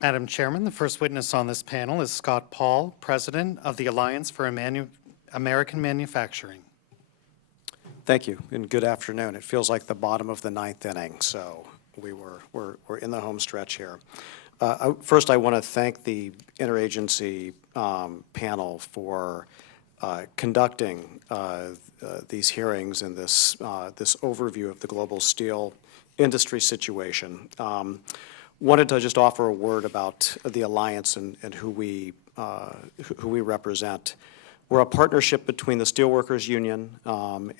Madam Chairman, the first witness on this panel is Scott Paul, President of the Alliance for American Manufacturing. Thank you, and good afternoon. It feels like the bottom of the ninth inning, so we're in the home stretch here. First, I want to thank the interagency panel for conducting these hearings and this overview of the global steel industry situation. Wanted to just offer a word about the Alliance and who we represent. We're a partnership between the Steelworkers Union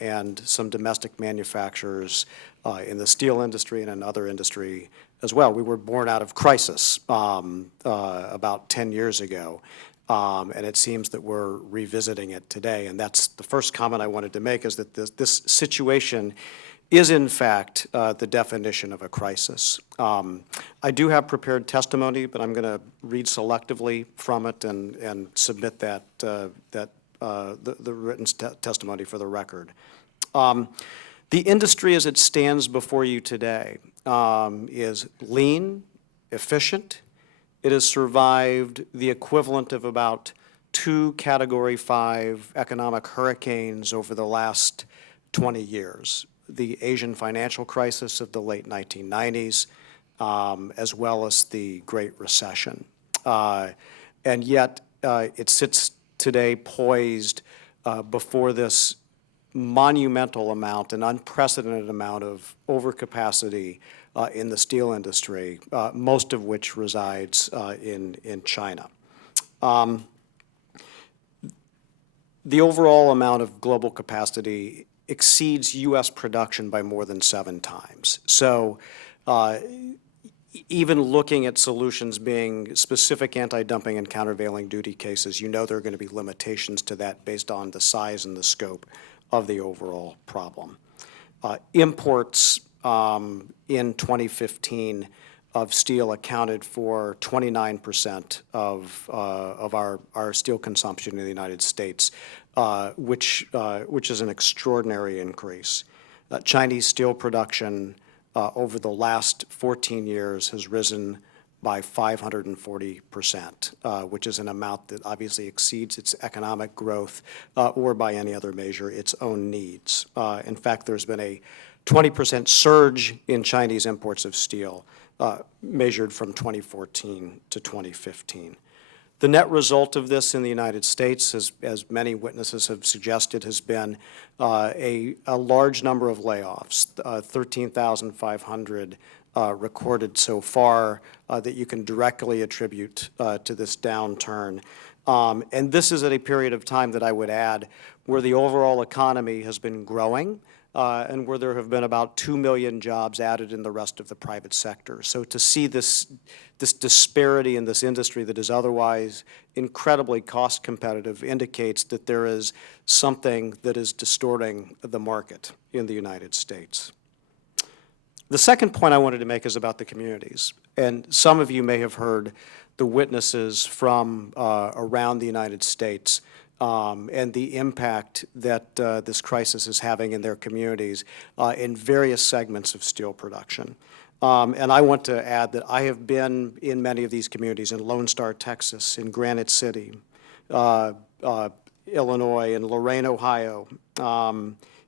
and some domestic manufacturers in the steel industry and another industry as well. We were born out of crisis about 10 years ago, and it seems that we're revisiting it today. And that's the first comment I wanted to make, is that this situation is in fact the definition of a crisis. I do have prepared testimony, but I'm going to read selectively from it and submit the written testimony for the record. The industry as it stands before you today is lean, efficient. It has survived the equivalent of about 2 Category 5 economic hurricanes over the last 20 years. The Asian financial crisis of the late 1990s, as well as the Great Recession. And yet, it sits today poised before this monumental amount, an unprecedented amount of overcapacity in the steel industry, most of which resides in China. The overall amount of global capacity exceeds U.S. production by more than 7 times. So even looking at solutions being specific anti-dumping and countervailing duty cases, you know there are going to be limitations to that based on the size and the scope of the overall problem. Imports in 2015 of steel accounted for 29% of our steel consumption in the United States, which is an extraordinary increase. Chinese steel production over the last 14 years has risen by 540%, which is an amount that obviously exceeds its economic growth or by any other measure its own needs. In fact, there's been a 20% surge in Chinese imports of steel measured from 2014 to 2015. The net result of this in the United States, as many witnesses have suggested, has been a large number of layoffs, 13,500 recorded so far that you can directly attribute to this downturn. And this is at a period of time that I would add where the overall economy has been growing and where there have been about 2 million jobs added in the rest of the private sector. So to see this disparity in this industry that is otherwise incredibly cost competitive indicates that there is something that is distorting the market in the United States. The second point I wanted to make is about the communities. And some of you may have heard the witnesses from around the United States and the impact that this crisis is having in their communities in various segments of steel production. And I want to add that I have been in many of these communities, in Lone Star, Texas, in Granite City, Illinois, in Lorain, Ohio,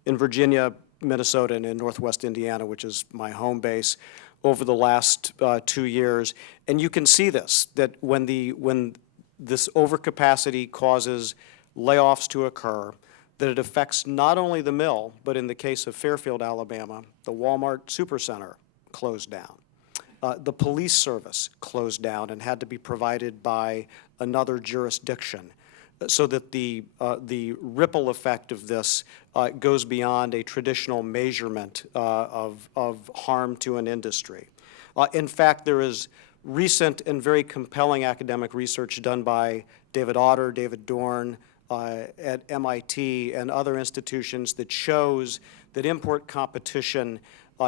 in Virginia, Minnesota, and in Northwest Indiana, which is my home base, over the last 2 years. And you can see this, that when this overcapacity causes layoffs to occur, that it affects not only the mill, but in the case of Fairfield, Alabama, the Walmart Supercenter closed down. The police service closed down and had to be provided by another jurisdiction, so that the ripple effect of this goes beyond a traditional measurement of harm to an industry. In fact, there is recent and very compelling academic research done by David Otter, David Dorn at MIT and other institutions that shows that import competition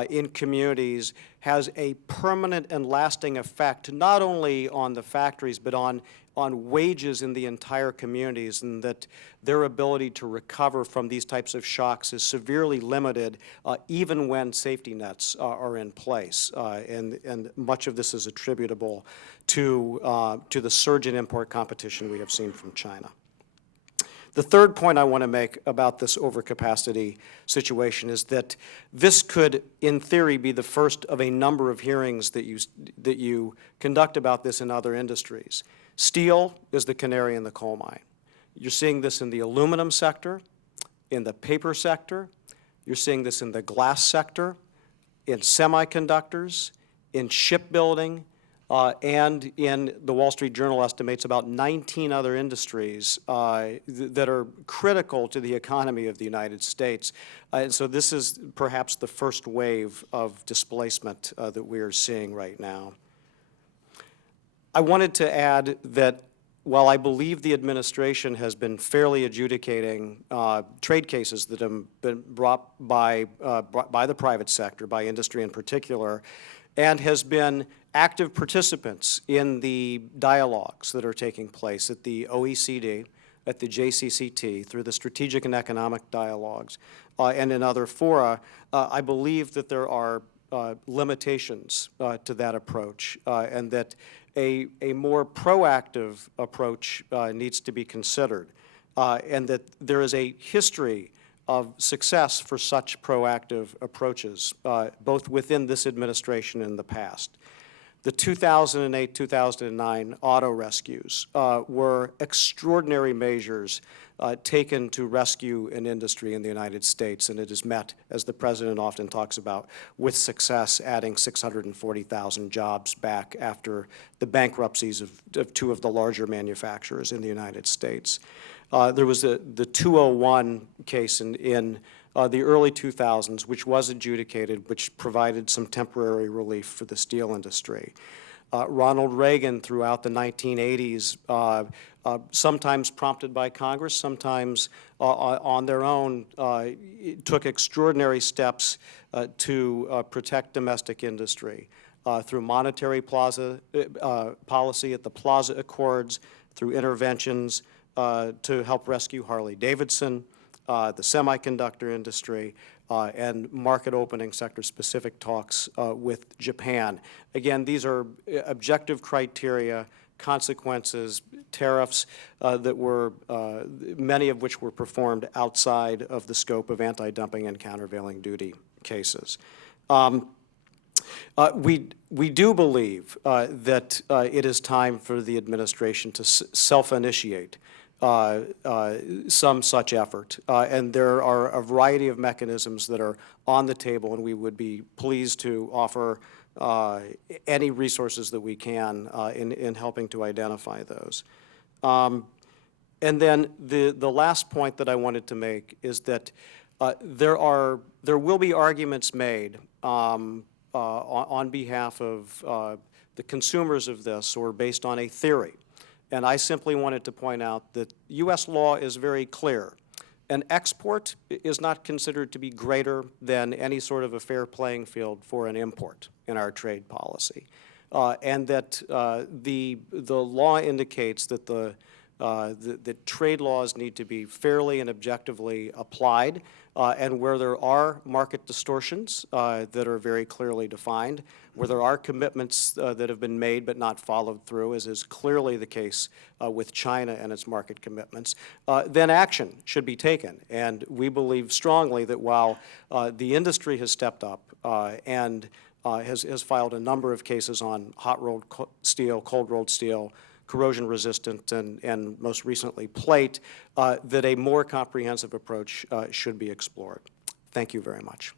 in communities has a permanent and lasting effect, not only on the factories, but on wages in the entire communities, and that their ability to recover from these types of shocks is severely limited, even when safety nets are in place. And much of this is attributable to the surge in import competition we have seen from China. The third point I want to make about this overcapacity situation is that this could, in theory, be the first of a number of hearings that you conduct about this in other industries. Steel is the canary in the coal mine. You're seeing this in the aluminum sector, in the paper sector. You're seeing this in the glass sector, in semiconductors, in shipbuilding, and in the Wall Street Journal estimates about 19 other industries that are critical to the economy of the United States. And so this is perhaps the first wave of displacement that we are seeing right now. I wanted to add that while I believe the administration has been fairly adjudicating trade cases that have been brought by the private sector, by industry in particular, and has been active participants in the dialogues that are taking place at the OECD, at the JCCT, through the strategic and economic dialogues, and in other fora, I believe that there are limitations to that approach, and that a more proactive approach needs to be considered, and that there is a history of success for such proactive approaches, both within this administration and in the past. The 2008-2009 auto rescues were extraordinary measures taken to rescue an industry in the United States, and it is met, as the President often talks about, with success, adding 640,000 jobs back after the bankruptcies of two of the larger manufacturers in the United States. There was the 201 case in the early 2000s, which was adjudicated, which provided some temporary relief for the steel industry. Ronald Reagan, throughout the 1980s, sometimes prompted by Congress, sometimes on their own, took extraordinary steps to protect domestic industry through monetary policy at the Plaza Accords, through interventions to help rescue Harley-Davidson, the semiconductor industry, and market opening sector-specific talks with Japan. Again, these are objective criteria, consequences, tariffs that were, many of which were performed outside of the scope of anti-dumping and countervailing duty cases. We do believe that it is time for the administration to self-initiate some such effort, and there are a variety of mechanisms that are on the table, and we would be pleased to offer any resources that we can in helping to identify those. And then the last point that I wanted to make is that there will be arguments made on behalf of the consumers of this, or based on a theory. And I simply wanted to point out that U.S. law is very clear. An export is not considered to be greater than any sort of a fair playing field for an import in our trade policy. And that the law indicates that the trade laws need to be fairly and objectively applied, and where there are market distortions that are very clearly defined, where there are commitments that have been made but not followed through, as is clearly the case with China and its market commitments, then action should be taken. And we believe strongly that while the industry has stepped up and has filed a number of cases on hot-rolled steel, cold-rolled steel, corrosion-resistant, and most recently plate, that a more comprehensive approach should be explored. Thank you very much.